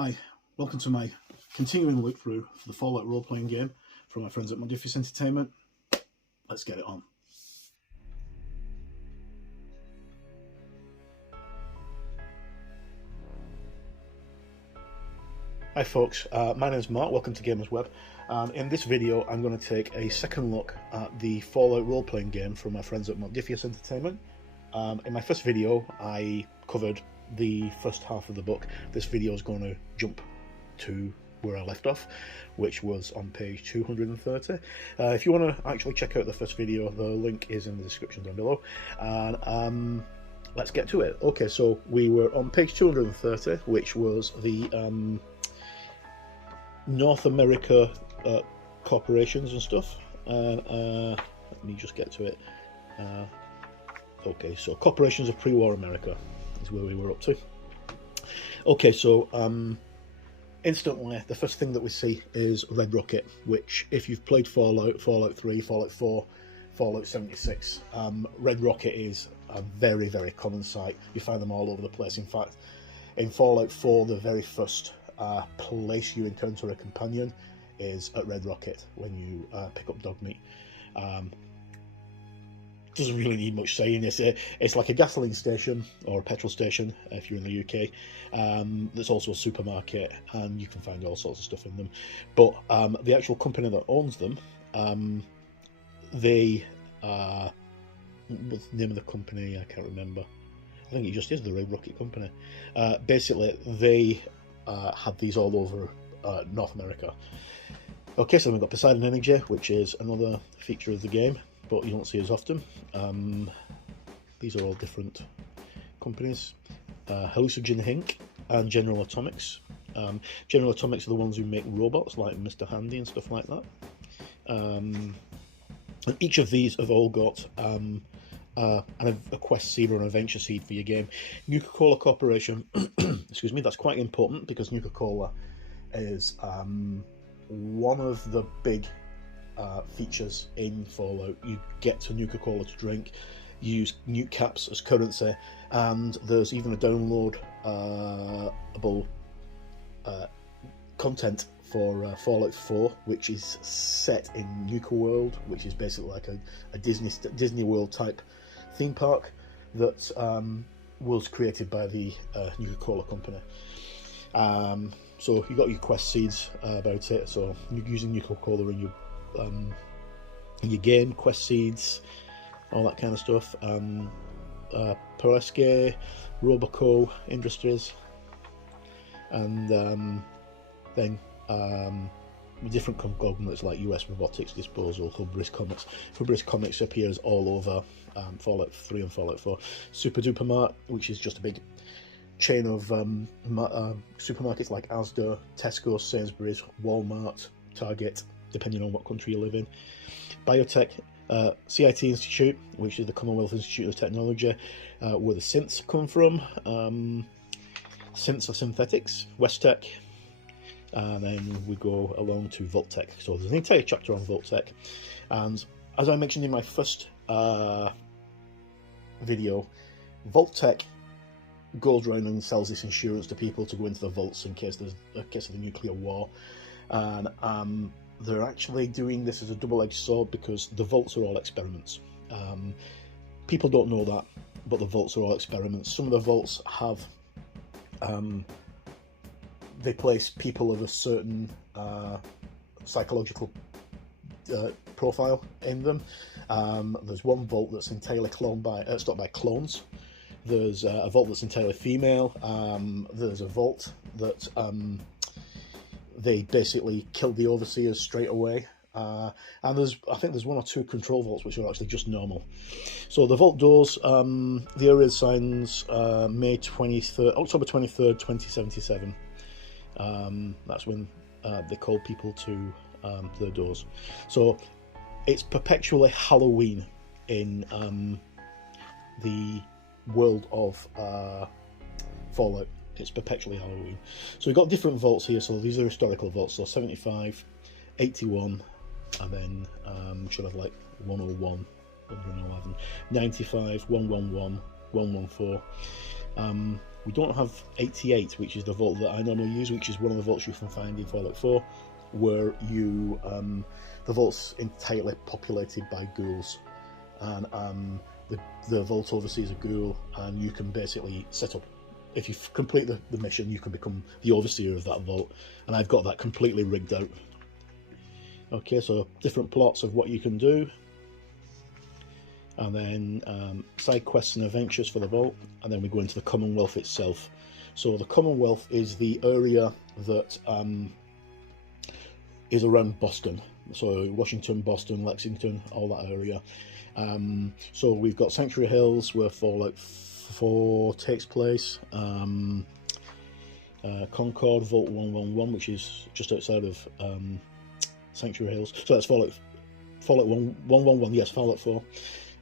Hi, welcome to my continuing look through for the Fallout role-playing game from my friends at Modiphius Entertainment. Let's get it on. Hi folks, my name is Mark, welcome to Gamers Web. In this video I'm going to take a second look at the Fallout role-playing game from my friends at Modiphius Entertainment. In my first video I covered the first half of the book. This video is going to jump to where I left off, which was on page 230. If you want to actually check out the first video, the link is in the description down below. And let's get to it. Okay, so we were on page 230, which was the North America corporations and stuff. Let me just get to it. Okay, so corporations of pre-war America is where we were up to. Okay, so instantly the first thing that we see is Red Rocket, which if you've played Fallout, Fallout 3, Fallout 4, Fallout 76, Red Rocket is a very, very common sight. You find them all over the place. In fact, in Fallout 4, the very first place you encounter a companion is at Red Rocket when you pick up dog meat. Doesn't really need much saying. It's like a gasoline station or a petrol station if you're in the UK. There's also a supermarket, and you can find all sorts of stuff in them. But the actual company that owns them, they what's the name of the company? I can't remember. I think it just is the Red Rocket Company. Basically, they have these all over North America. Okay, so we've got Poseidon Energy, which is another feature of the game, but you don't see as often. These are all different companies. Hallucinogen Inc. and General Atomics. General Atomics are the ones who make robots like Mr. Handy and stuff like that. And each of these have all got a quest seed or an adventure seed for your game. Nuka-Cola Corporation, excuse me, that's quite important because Nuka-Cola is one of the big features in Fallout. You get to Nuka-Cola to drink, use nuke caps as currency, and there's even a downloadable content for Fallout 4, which is set in Nuka World, which is basically like a Disney World type theme park that was created by the Nuka-Cola company. So you got your quest seeds about it. So you're using Nuka-Cola in your game, quest seeds, all that kind of stuff. Pereske, Roboco Industries, and then different conglomerates like US Robotics Disposal, Hubris Comics. Hubris Comics appears all over Fallout 3 and Fallout 4. Super Duper Mart, which is just a big chain of supermarkets like Asda, Tesco, Sainsbury's, Walmart, Target, depending on what country you live in. Biotech, CIT Institute, which is the Commonwealth Institute of Technology, where the synths come from. Synths are synthetics. Westtech, and then we go along to Vault-Tec. So there's an entire chapter on Vault-Tec, and as I mentioned in my first video, Vault-Tec goes around and sells this insurance to people to go into the vaults in case there's a case of the nuclear war. And they're actually doing this as a double-edged sword because the vaults are all experiments. People don't know that, but the vaults are all experiments. Some of the vaults have they place people of a certain psychological profile in them. There's one vault that's entirely stocked by clones. There's a vault that's entirely female. There's a vault that they basically killed the overseers straight away. And I think there's one or two control vaults which are actually just normal. So the vault doors, the area signs October 23rd, 2077. That's when they call people to the doors. So it's perpetually Halloween in the world of Fallout. It's perpetually Halloween. So we've got different vaults here. So these are historical vaults. So 75, 81, and then should have like 101, 111, 95, 111, 114. We don't have 88, which is the vault that I normally use, which is one of the vaults you can find in Fallout 4, where you the vault's entirely populated by ghouls, and the vault oversees a ghoul, and you can basically set up. If you complete the mission, you can become the overseer of that vault, and I've got that completely rigged out. Okay, so different plots of what you can do, and then side quests and adventures for the vault, and then we go into the Commonwealth itself. So the Commonwealth is the area that is around Boston, so Washington, Boston, Lexington, all that area. So we've got Sanctuary Hills, where Fallout 4 takes place, Concord, Vault 111, which is just outside of Sanctuary Hills. So that's Fallout 111, yes, Fallout 4.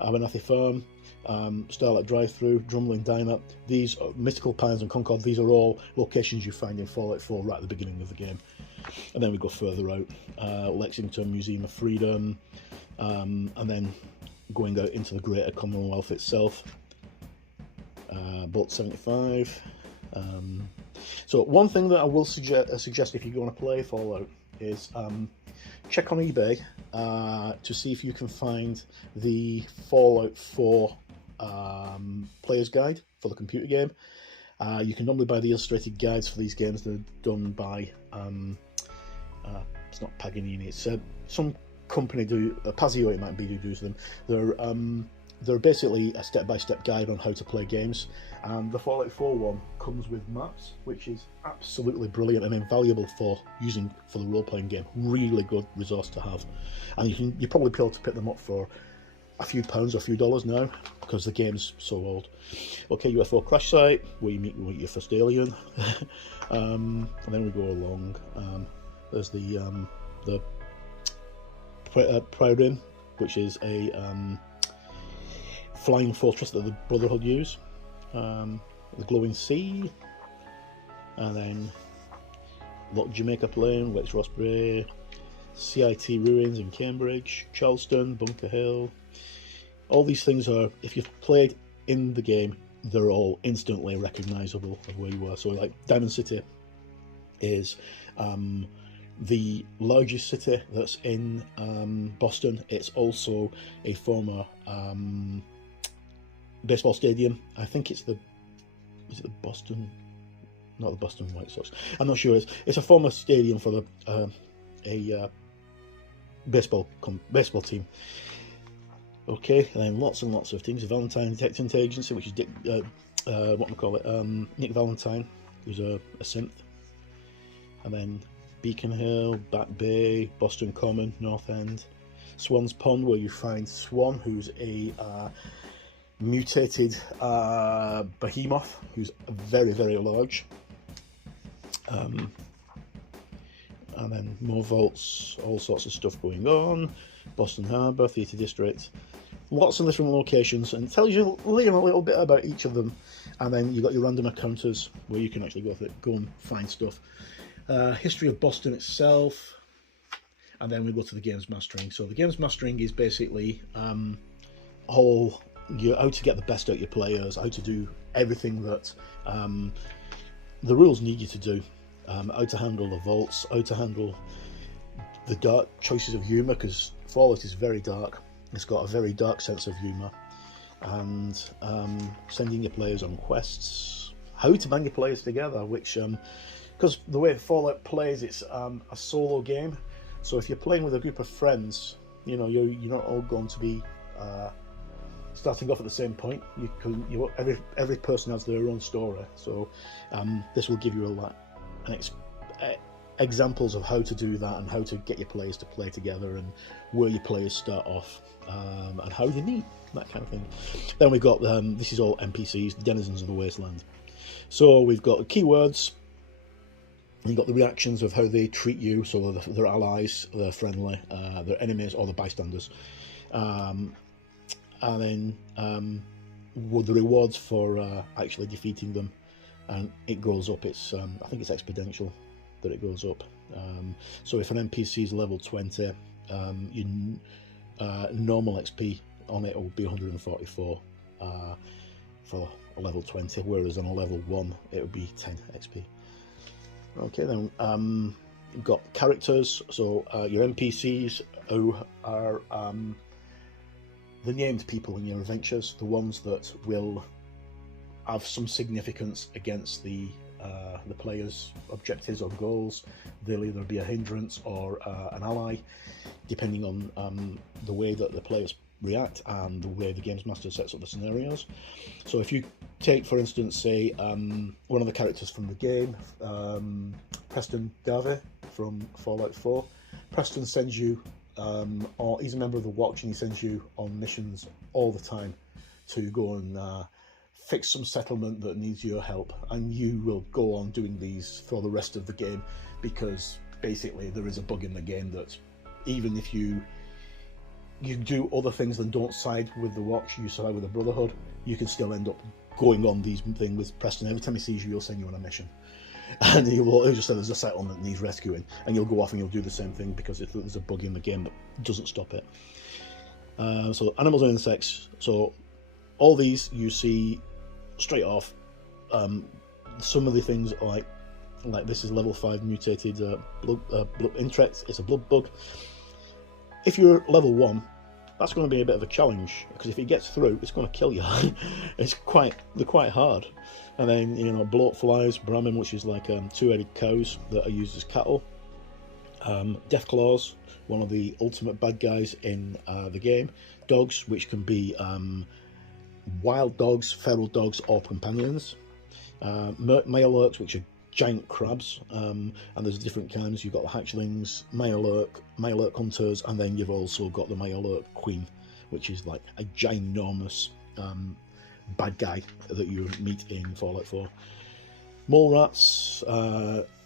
Abernathy Farm, Starlight Drive-Thru, Drumlin Diner. These Mystical Pines and Concord, these are all locations you find in Fallout 4 right at the beginning of the game. And then we go further out, Lexington, Museum of Freedom, and then going out into the greater Commonwealth itself, Vault 75. So one thing that I will suggest if you want to play Fallout is check on eBay to see if you can find the Fallout 4 player's guide for the computer game. You can normally buy the illustrated guides for these games. They're done by it's not Paganini, it's some company, Pazio it might be, who does them. They're basically a step-by-step guide on how to play games, and the Fallout 4 one comes with maps, which is absolutely brilliant and invaluable for using for the role-playing game. Really good resource to have, and you probably be able to pick them up for a few pounds or a few dollars now, because the game's so old. Okay, UFO crash site, where you meet your first alien, and then we go along. There's the Proud Inn, which is a flying fortress that the Brotherhood use, the Glowing Sea, and then Loch Jamaica Plain, West Rossbury, CIT Ruins in Cambridge, Charleston, Bunker Hill. All these things are, if you've played in the game, they're all instantly recognisable of where you are. So like Diamond City is the largest city that's in Boston. It's also a former baseball stadium. I think is it the Boston, not the Boston White Sox, I'm not sure. It's a former stadium for the a baseball team. Okay, and then lots and lots of things. The Valentine Detecting Agency, which is Nick Valentine, who's a synth. And then Beacon Hill, Back Bay, Boston Common, North End, Swan's Pond, where you find Swan, who's a mutated behemoth, who's very, very large. And then more vaults, all sorts of stuff going on. Boston Harbour, Theatre District, lots of different locations, and it tells you a little bit about each of them. And then you've got your random encounters where you can actually go and find stuff. History of Boston itself, and then we go to the games mastering. So the games mastering is basically how to get the best out of your players, how to do everything that the rules need you to do, how to handle the vaults, how to handle the dark choices of humour, because Fallout is very dark. It's got a very dark sense of humour, and sending your players on quests, how to bang your players together, which because the way Fallout plays, it's a solo game. So if you're playing with a group of friends, you're not all going to be starting off at the same point. Every person has their own story. So this will give you examples of how to do that, and how to get your players to play together, and where your players start off, and how they meet, that kind of thing. Then we've got this is all NPCs, the denizens of the wasteland. So we've got the keywords. You've got the reactions of how they treat you, so they're allies, they're friendly, they're enemies, or they're bystanders. And then the rewards for actually defeating them, and it goes up. It's I think it's exponential that it goes up. So if an NPC is level 20, normal XP on it will be 144. for a level 20, whereas on a level 1 it would be 10 XP. Okay, then you've got characters, so your NPCs, who are the named people in your adventures, the ones that will have some significance against the player's objectives or goals. They'll either be a hindrance or an ally, depending on the way that the players react and the way the games master sets up the scenarios. So if you take, for instance, say one of the characters from the game, Preston Garvey from Fallout 4. Preston sends you, or he's a member of the Watch, and he sends you on missions all the time to go and fix some settlement that needs your help, and you will go on doing these for the rest of the game, because basically there is a bug in the game that even if you do other things than don't side with the Watch, you side with the Brotherhood, you can still end up going on these things with Preston. Every time he sees you, he'll send you on a mission, and he'll just say there's a settlement that needs rescuing, and you'll go off and you'll do the same thing because there's a bug in the game that doesn't stop it. So animals and insects, so all these you see straight off. Some of the things like this is level 5 mutated Intrex. It's a blood bug. If you're level 1, that's going to be a bit of a challenge, because if it gets through, it's going to kill you. They're quite hard. And then, you know, bloat flies, Brahmin, which is like two-headed cows that are used as cattle. Death claws, one of the ultimate bad guys in the game. Dogs, which can be wild dogs, feral dogs, or companions. Male-lurks, which are giant crabs, and there's different kinds. You've got the hatchlings, male-lurk hunters, and then you've also got the male-lurk queen, which is like a ginormous bad guy that you meet in Fallout 4. Mole rats,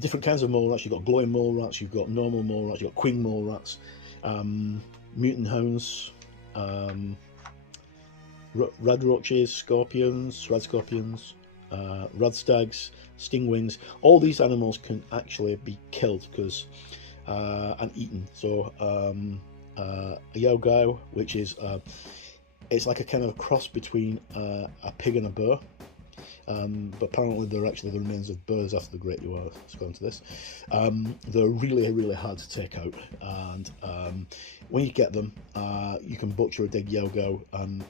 different kinds of mole rats. You've got glowing mole rats, you've got normal mole rats, you've got queen mole rats, mutant hounds, rad roaches, scorpions, rad scorpions, rad stags, stingwings. All these animals can actually be killed because and eaten. So a yaogao, which is it's like a kind of cross between a pig and a bear, but apparently they're actually the remains of bears after the Great War, according to this. They're really hard to take out, and when you get them, you can butcher a dead yaogao, and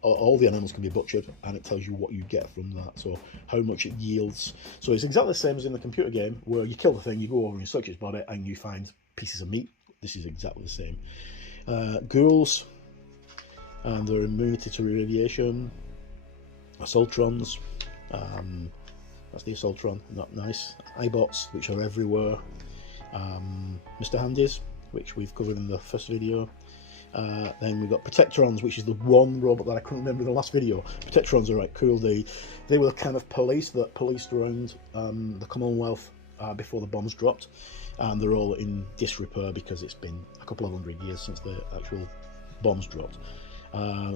all the animals can be butchered, and it tells you what you get from that, so how much it yields. So it's exactly the same as in the computer game, where you kill the thing, you go over and you search its body, and you find pieces of meat. This is exactly the same. Ghouls and their immunity to radiation. Assaultrons, that's the Assaultron, not nice. Ibots, which are everywhere. Mr. Handies, which we've covered in the first video. Then we've got Protectrons, which is the one robot that I couldn't remember in the last video. Protectrons are right cool. They were the kind of police that policed around the Commonwealth before the bombs dropped, and they're all in disrepair because it's been a couple of 100 years since the actual bombs dropped.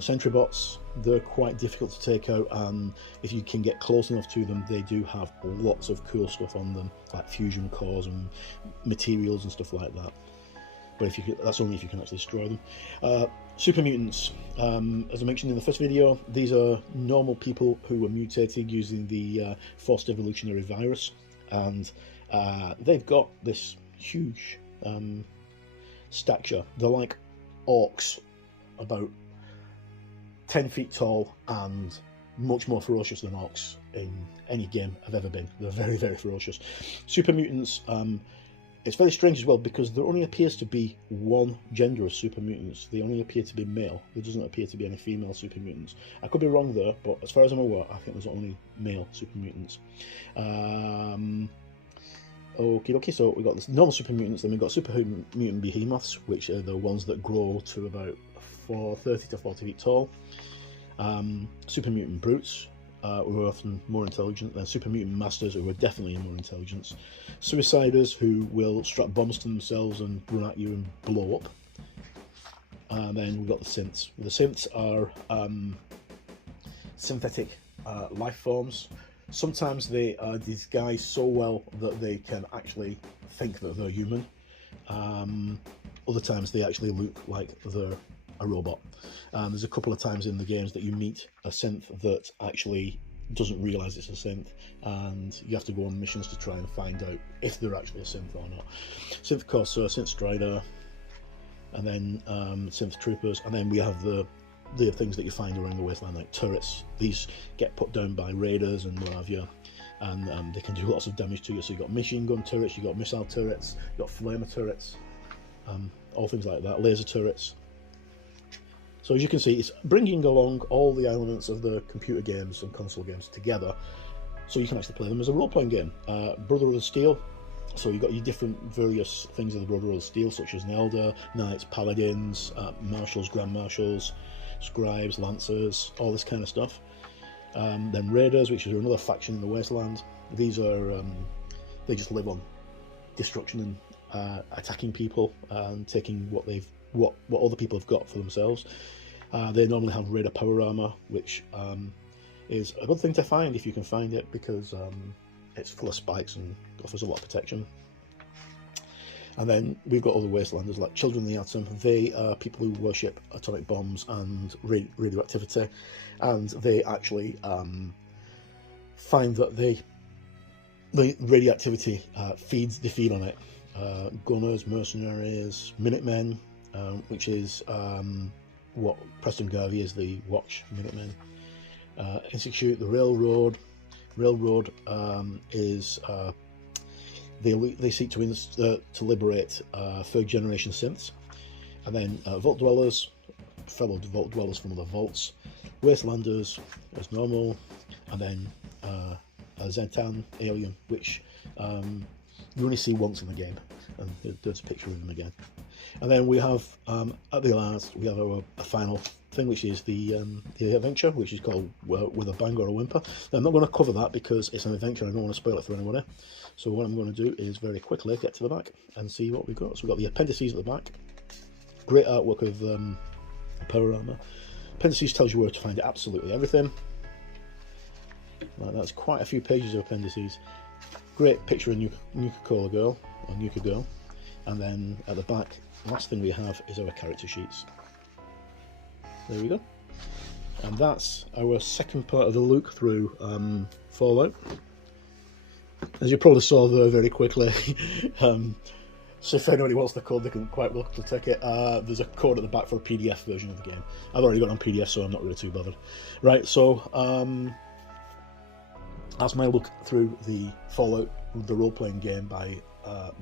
Sentry bots, they're quite difficult to take out, and if you can get close enough to them, they do have lots of cool stuff on them, like fusion cores and materials and stuff like that. But that's only if you can actually destroy them. Super mutants, as I mentioned in the first video, these are normal people who were mutated using the forced evolutionary virus, and they've got this huge stature. They're like orcs, about 10 feet tall, and much more ferocious than orcs in any game I've ever been. They're very ferocious. Super mutants, it's very strange as well, because there only appears to be one gender of super mutants. They only appear to be male. There doesn't appear to be any female super mutants. I could be wrong there, but as far as I'm aware, I think there's only male super mutants. Okay, so we've got the normal super mutants, then we've got super mutant behemoths, which are the ones that grow to about 30 to 40 feet tall. Super mutant brutes, who are often more intelligent than super mutant masters, who are definitely more intelligent. Suiciders, who will strap bombs to themselves and run at you and blow up. And then we've got the synths. The synths are synthetic life forms. Sometimes they are disguised so well that they can actually think that they're human. Other times they actually look like they're a robot. There's a couple of times in the games that you meet a synth that actually doesn't realise it's a synth, and you have to go on missions to try and find out if they're actually a synth or not. Synth Corsair, Synth Strider, and then Synth Troopers, and then we have the things that you find around the wasteland, like turrets. These get put down by raiders and what have you, and they can do lots of damage to you. So you've got machine gun turrets, you've got missile turrets, you've got flamer turrets, all things like that, laser turrets. So as you can see, it's bringing along all the elements of the computer games and console games together, so you can actually play them as a role-playing game. Brotherhood of Steel, so you've got your different various things of the Brotherhood of Steel, such as Nelder, Knights, Paladins, Marshals, Grand Marshals, Scribes, Lancers, all this kind of stuff. Then Raiders, which is another faction in the Wasteland. These are, they just live on destruction and attacking people and taking what other people have got for themselves. They normally have Raider power armor, which is a good thing to find if you can find it, because it's full of spikes and offers a lot of protection. And then we've got other Wastelanders like Children of the Atom. They are people who worship atomic bombs and radioactivity, and they actually find that the radioactivity they feed on it. Gunners, mercenaries, Minutemen, which is what Preston Garvey is, the Watch Minutemen. Institute, the Railroad. Railroad is they seek to liberate third generation synths. And then Vault Dwellers, fellow Vault Dwellers from other vaults. Wastelanders as normal, and then Zentan Alien, which you only see once in the game, and there's a picture of them again. And then we have at the last we have a final thing, which is the adventure, which is called With a Bang or a Whimper. Now, I'm not going to cover that because it's an adventure. I don't want to spoil it for anybody. So what I'm going to do is very quickly get to the back and see what we've got. So we've got the appendices at the back. Great artwork of power armor. Appendices tells you where to find absolutely everything. Right, that's quite a few pages of appendices. Great picture of Nuka-Cola Girl, or Nuka Girl. And then at the back, the last thing we have is our character sheets. There we go. And that's our second part of the look through Fallout. As you probably saw there very quickly, so if anybody wants the code, they can quite welcome to take it. There's a code at the back for a PDF version of the game. I've already got it on PDF, so I'm not really too bothered. Right, so that's my look through the Fallout the Roleplaying Game by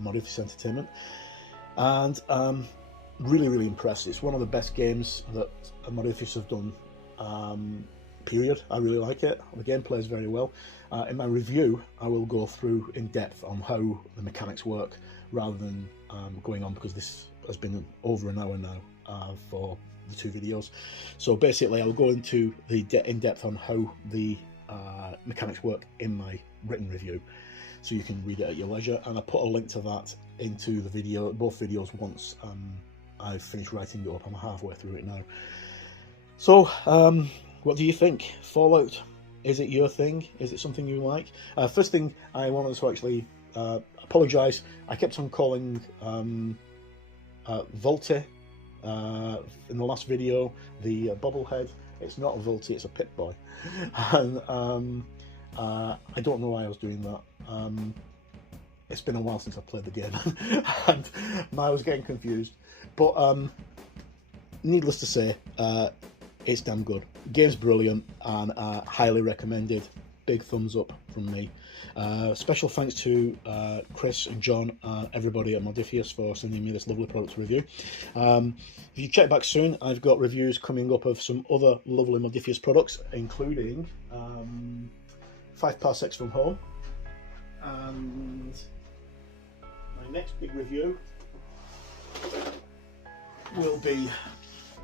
Modiphius Entertainment. And really impressed. It's one of the best games that Modiphius have done, period. I really like it. The game plays very well. In my review, I will go through in depth on how the mechanics work, rather than going on, because this has been over an hour now for the two videos. So basically I'll go into the in depth on how the mechanics work in my written review, so you can read it at your leisure, and I put a link to that into the video, both videos, once I've finished writing it up. I'm halfway through it now. So what do you think? Fallout, is it your thing? Is it something you like? First thing, I wanted to actually apologise. I kept on calling Volty in the last video the bobblehead. It's not a Volty, it's a Pip-Boy. And I don't know why I was doing that. It's been a while since I played the game, and I was getting confused. But needless to say, it's damn good. The game's brilliant and highly recommended. Big thumbs up from me. Special thanks to Chris and John and everybody at Modiphius for sending me this lovely product to review. If you check back soon, I've got reviews coming up of some other lovely Modiphius products, including 5 Parsecs from Home, and my next big review will be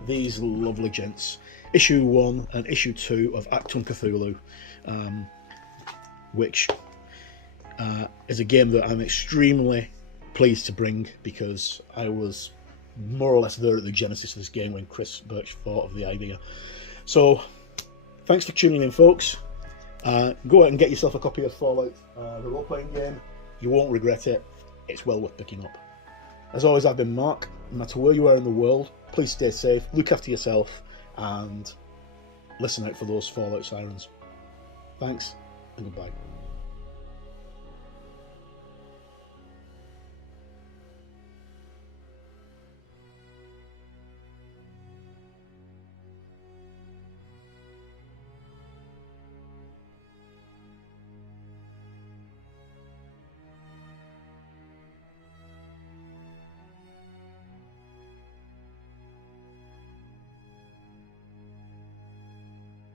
these lovely gents, issue 1 and issue 2 of Achtung Cthulhu, which is a game that I'm extremely pleased to bring, because I was more or less there at the genesis of this game when Chris Birch thought of the idea. So thanks for tuning in, folks. Go out and get yourself a copy of Fallout the Roleplaying Game. You won't regret it. It's well worth picking up. As always, I've been Mark. No matter where you are in the world, please stay safe, look after yourself, and listen out for those Fallout sirens. Thanks, and goodbye.